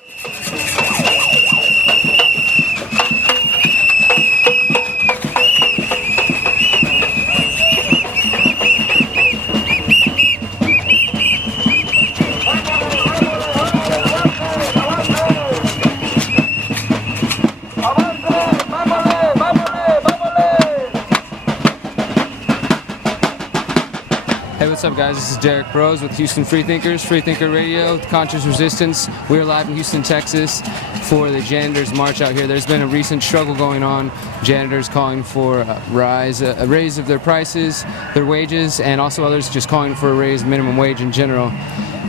Hey, what's up, guys? This is Derek Bros with Houston Freethinkers, Freethinker Radio, Conscious Resistance. We're live in Houston, Texas for the Janitors March out here. There's been a recent struggle going on. Janitors calling for a raise of their prices, their wages, and also others just calling for a raise minimum wage in general.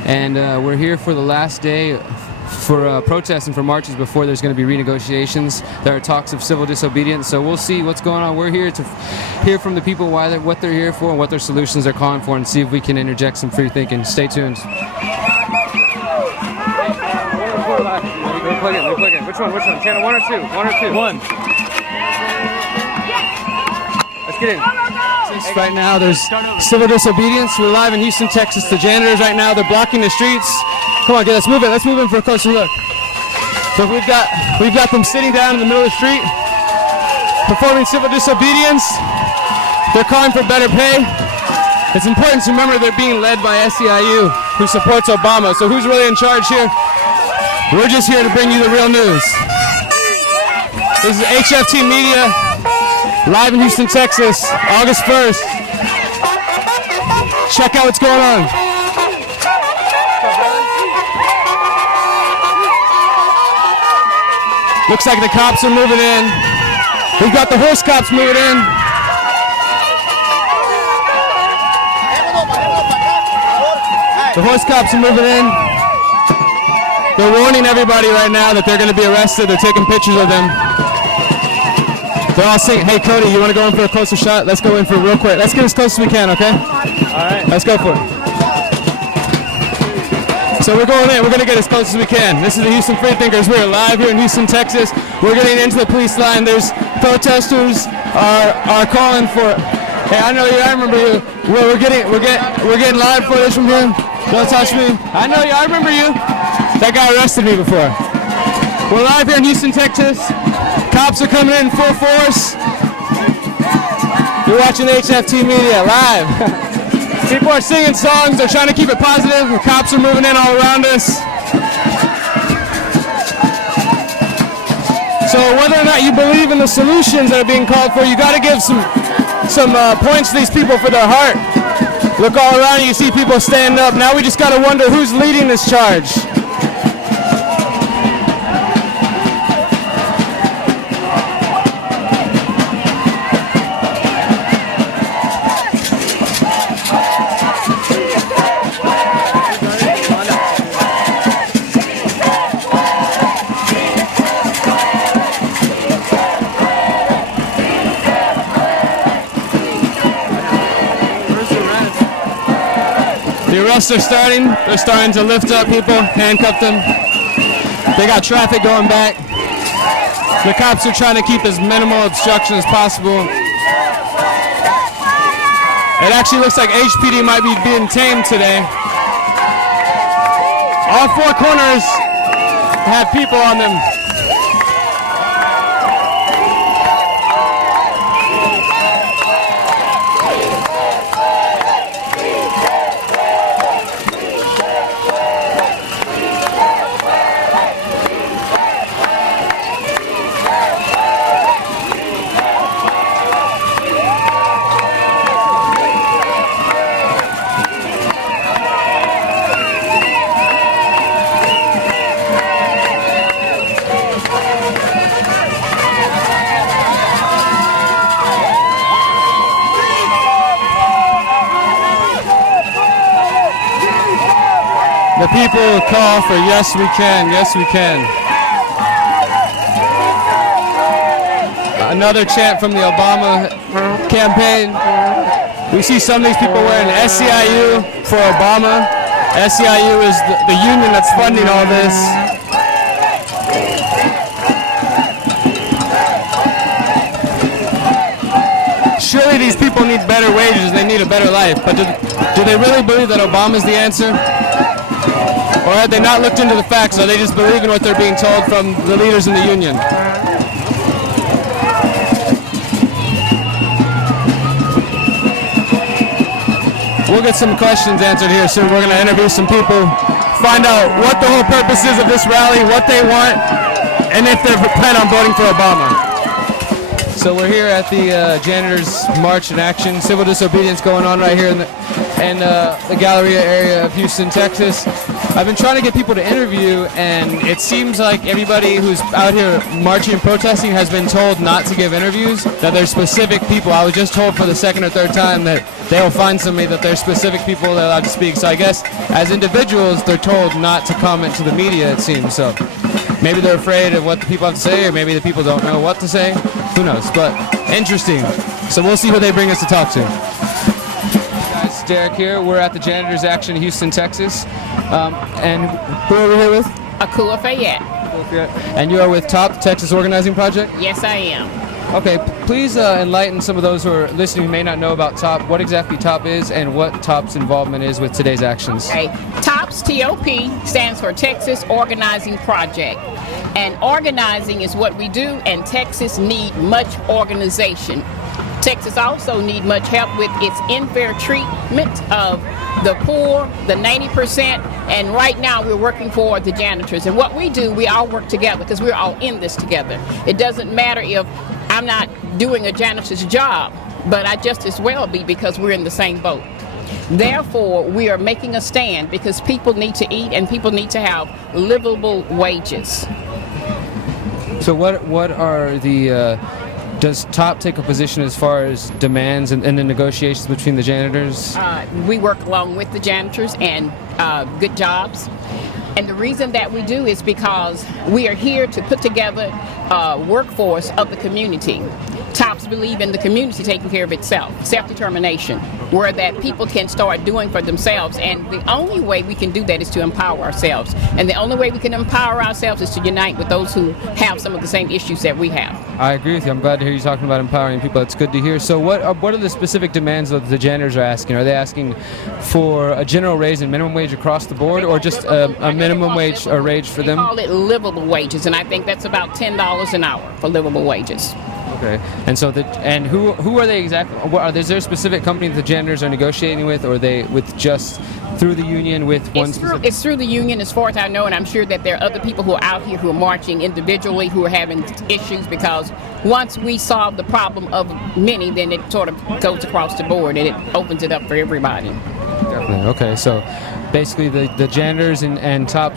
And we're here for the last day for protests and for marches before there's going to be renegotiations. There are talks of civil disobedience, so we'll see what's going on. We're here to hear from the people what they're here for and what their solutions they're calling for, and see if we can interject some free thinking. Stay tuned. Which one? Channel 1 or 2? 1 or 2? 1. Let's get in. Right now there's civil disobedience. We're live in Houston, Texas. The janitors right now, they're blocking the streets. Come on, let's move in for a closer look. So we've got them sitting down in the middle of the street, performing civil disobedience. They're calling for better pay. It's important to remember they're being led by SEIU, who supports Obama. So who's really in charge here? We're just here to bring you the real news. This is HFT Media, live in Houston, Texas, August 1st. Check out what's going on. Looks like the cops are moving in. We've got the horse cops moving in. The horse cops are moving in. They're warning everybody right now that they're going to be arrested. They're taking pictures of them. They're all saying, hey, Cody, you want to go in for a closer shot? Let's go in for it real quick. Let's get as close as we can, okay? All right. Let's go for it. So we're going in. We're going to get as close as we can. This is the Houston Freethinkers. We're live here in Houston, Texas. We're getting into the police line. There's protesters are calling for. Hey, I know you. I remember you. We're getting live footage from here. Don't touch me. I know you. I remember you. That guy arrested me before. We're live here in Houston, Texas. Cops are coming in full force. You're watching HFT Media live. People are singing songs. They're trying to keep it positive. The cops are moving in all around us. So whether or not you believe in the solutions that are being called for, you got to give some points to these people for their heart. Look all around you. You see people standing up. Now we just got to wonder who's leading this charge. The arrests are starting. They're starting to lift up people, handcuff them. They got traffic going back. The cops are trying to keep as minimal obstruction as possible. It actually looks like HPD might be being tamed today. All four corners have people on them. The people call for yes we can, yes we can. Another chant from the Obama campaign. We see some of these people wearing SEIU for Obama. SEIU is the union that's funding all this. Surely these people need better wages, they need a better life, but do they really believe that Obama's the answer? Or have they not looked into the facts? Are they just believing what they're being told from the leaders in the union? We'll get some questions answered here soon. We're going to interview some people, find out what the whole purpose is of this rally, what they want, and if they plan on voting for Obama. So we're here at the Janitors March in Action, civil disobedience going on right here in the Galleria area of Houston, Texas. I've been trying to get people to interview, and it seems like everybody who's out here marching and protesting has been told not to give interviews, that there's specific people. I was just told for the second or third time that they'll find somebody that there's specific people that are allowed to speak. So I guess as individuals, they're told not to comment to the media, it seems. So maybe they're afraid of what the people have to say, or maybe the people don't know what to say. Who knows? But interesting. So we'll see who they bring us to talk to. Guys, Derek here. We're at the Janitors Action in Houston, Texas. And who are we here with? Akua Fayette. And you are with TOP, Texas Organizing Project? Yes, I am. Okay, please enlighten some of those who are listening who may not know about TOP, what exactly TOP is and what TOP's involvement is with today's actions. Okay, TOPS, T-O-P, stands for Texas Organizing Project. And organizing is what we do, and Texas need much organization. Texas also need much help with its unfair treatment of the poor, the 90%, and right now we're working for the janitors. And what we do, we all work together because we're all in this together. It doesn't matter if I'm not doing a janitor's job, but I just as well be because we're in the same boat. Therefore, we are making a stand because people need to eat and people need to have livable wages. So what are the, does TOP take a position as far as demands and the negotiations between the janitors? We work along with the janitors and good jobs. And the reason that we do is because we are here to put together a workforce of the community. TOPS believe in the community taking care of itself, self-determination, where that people can start doing for themselves. And the only way we can do that is to empower ourselves. And the only way we can empower ourselves is to unite with those who have some of the same issues that we have. I agree with you. I'm glad to hear you talking about empowering people. It's good to hear. So what are the specific demands that the janitors are asking? Are they asking for a general raise in minimum wage across the board, or just a minimum wage or wage for them? They call it livable wages, and I think that's about $10 an hour for livable wages. Okay, and so who are they exactly? Is there a specific company that the janitors are negotiating with, or are they with just through the union with one specific? It's through the union as far as I know, and I'm sure that there are other people who are out here who are marching individually who are having issues, because once we solve the problem of many, then it sort of goes across the board and it opens it up for everybody. Definitely. Okay, so basically the janitors and TOP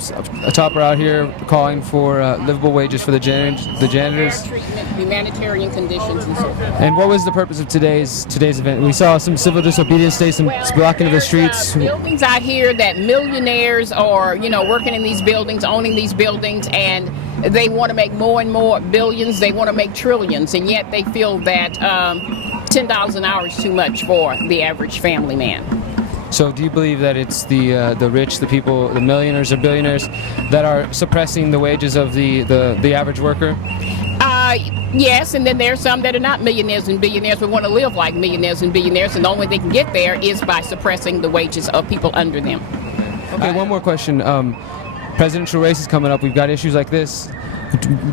are out here calling for livable wages for the janitors. Fair treatment, humanitarian conditions, and so forth. And what was the purpose of today's event? We saw some civil disobedience days, some blocking of the streets. Buildings out here that millionaires are, working in these buildings, owning these buildings, and they want to make more and more billions. They want to make trillions, and yet they feel that $10 an hour is too much for the average family man. So do you believe that it's the rich, the people, the millionaires or billionaires that are suppressing the wages of the average worker? Yes, and then there's some that are not millionaires and billionaires but want to live like millionaires and billionaires, and the only way they can get there is by suppressing the wages of people under them. Okay, one more question. Presidential race is coming up. We've got issues like this.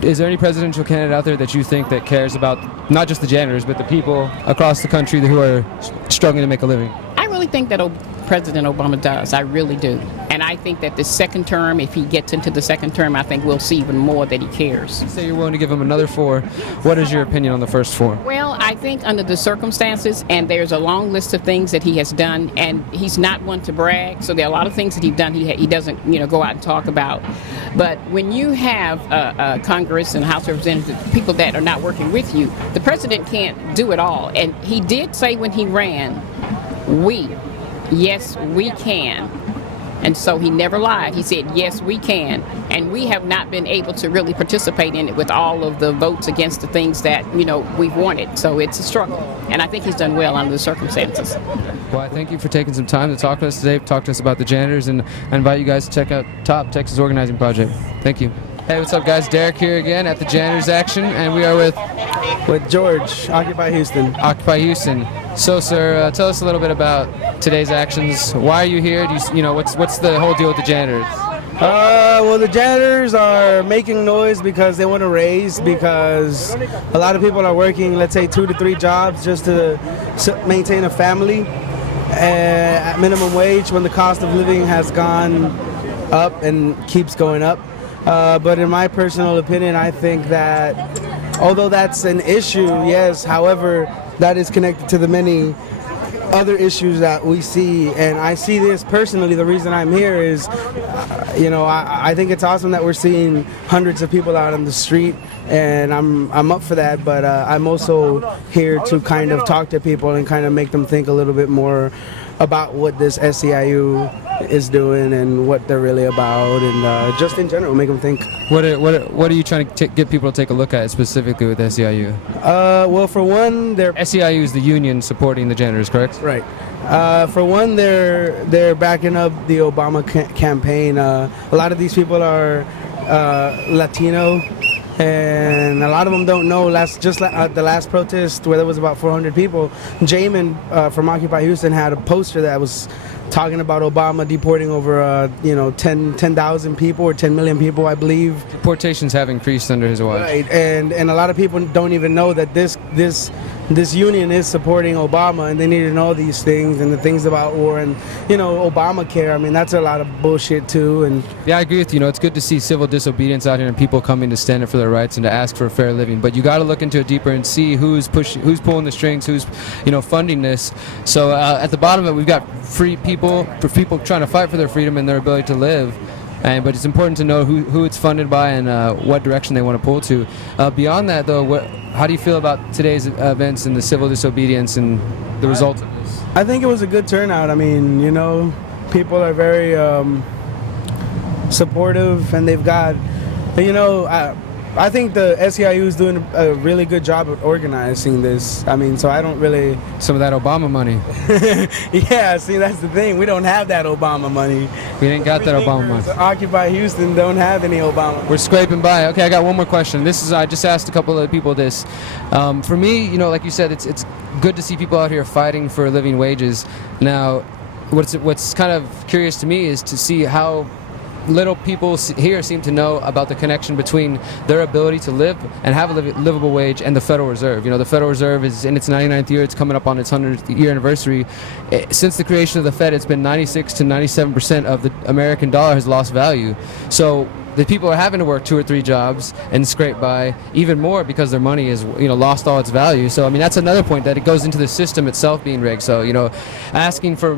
Is there any presidential candidate out there that you think that cares about not just the janitors, but the people across the country who are struggling to make a living? I really think that President Obama does. I really do. And I think that the second term, if he gets into the second term, I think we'll see even more that he cares. You say you're willing to give him another 4. What is your opinion on the first 4? Well, I think under the circumstances, and there's a long list of things that he has done, and he's not one to brag, so there are a lot of things that he's done he doesn't go out and talk about. But when you have Congress and House of Representatives, people that are not working with you, the president can't do it all. And he did say when he ran, yes, we can. And so he never lied. He said, yes, we can. And we have not been able to really participate in it with all of the votes against the things that, we've wanted. So it's a struggle. And I think he's done well under the circumstances. Well, I thank you for taking some time to talk to us today, talk to us about the janitors, and I invite you guys to check out TOP, Texas Organizing Project. Thank you. Hey, what's up, guys? Derek here again at the Janitors Action, and we are with George, Occupy Houston. Occupy Houston. So, sir, tell us a little bit about today's actions. Why are you here? What's the whole deal with the janitors? Well, the janitors are making noise because they want to raise, because a lot of people are working, let's say, 2 to 3 jobs just to maintain a family at minimum wage when the cost of living has gone up and keeps going up. But in my personal opinion, I think that although that's an issue, yes, however, that is connected to the many other issues that we see, and I see this personally. The reason I'm here is, I think it's awesome that we're seeing hundreds of people out on the street, and I'm up for that. But I'm also here to kind of talk to people and kind of make them think a little bit more about what this SEIU is doing and what they're really about, and just in general make them think. What are you trying to get people to take a look at specifically with SEIU? Well, for one, SEIU is the union supporting the janitors, correct? Right. For one, they're backing up the Obama campaign. A lot of these people are Latino, and a lot of them don't know. The last protest where there was about 400 people, Jamin from Occupy Houston had a poster that was talking about Obama deporting over 10,000 people or 10 million people, I believe. Deportations have increased under his watch. Right, and a lot of people don't even know that this union is supporting Obama, and they need to know these things and the things about war and Obamacare. I mean, that's a lot of bullshit too. And yeah, I agree with you. It's good to see civil disobedience out here and people coming to stand up for their rights and to ask for a fair living. But you got to look into it deeper and see who's pulling the strings, who's funding this. So at the bottom of it, we've got free people trying to fight for their freedom and their ability to live. But it's important to know who it's funded by and what direction they want to pull to. Beyond that, though, how do you feel about today's events and the civil disobedience and the results of this? I think it was a good turnout. I mean, people are very supportive, and they've got, I think the SEIU is doing a really good job of organizing this. I mean, so I don't really... Some of that Obama money. Yeah, see, that's the thing. We don't have that Obama money. We ain't got that Obama money. Occupy Houston don't have any Obama money. We're scraping by. Okay, I got one more question. I just asked a couple of people this. For me, like you said, it's good to see people out here fighting for living wages. Now, what's kind of curious to me is to see how little people here seem to know about the connection between their ability to live and have a livable wage and the Federal Reserve. The Federal Reserve is in its 99th year. It's coming up on its 100th year anniversary. Since the creation of the Fed, it's been 96 to 97% of the American dollar has lost value. So the people are having to work 2 or 3 jobs and scrape by even more because their money is lost all its value. So I mean, that's another point, that it goes into the system itself being rigged. So asking for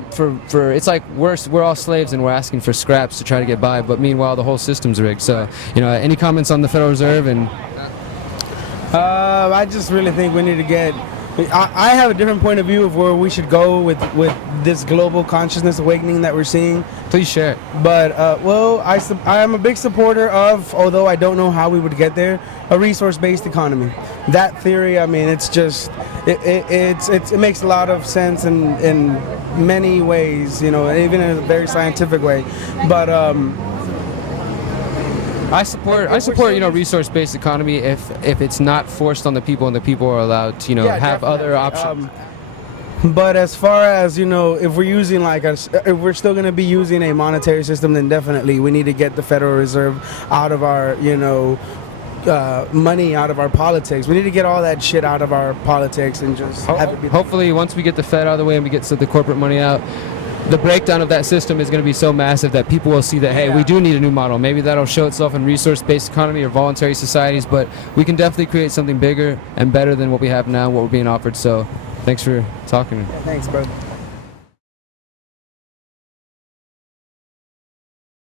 it's like we're all slaves and we're asking for scraps to try to get by, but meanwhile the whole system's rigged. So any comments on the Federal Reserve? And I just really think we need to get... I have a different point of view of where we should go with this global consciousness awakening that we're seeing. Please share. But I am a big supporter of, although I don't know how we would get there, a resource-based economy. That theory, I mean, it's just it makes a lot of sense in many ways, even in a very scientific way. But I support resource-based economy if it's not forced on the people and the people are allowed to have other options. But as far as if we're using if we're still going to be using a monetary system, then definitely we need to get the Federal Reserve out of our money out of our politics. We need to get all that shit out of our politics and just have it be. Hopefully, once we get the Fed out of the way and we get the corporate money out, the breakdown of that system is going to be so massive that people will see that, hey, we do need a new model. Maybe that'll show itself in resource-based economy or voluntary societies, but we can definitely create something bigger and better than what we have now, what we're being offered. So thanks for talking. Thanks, bro.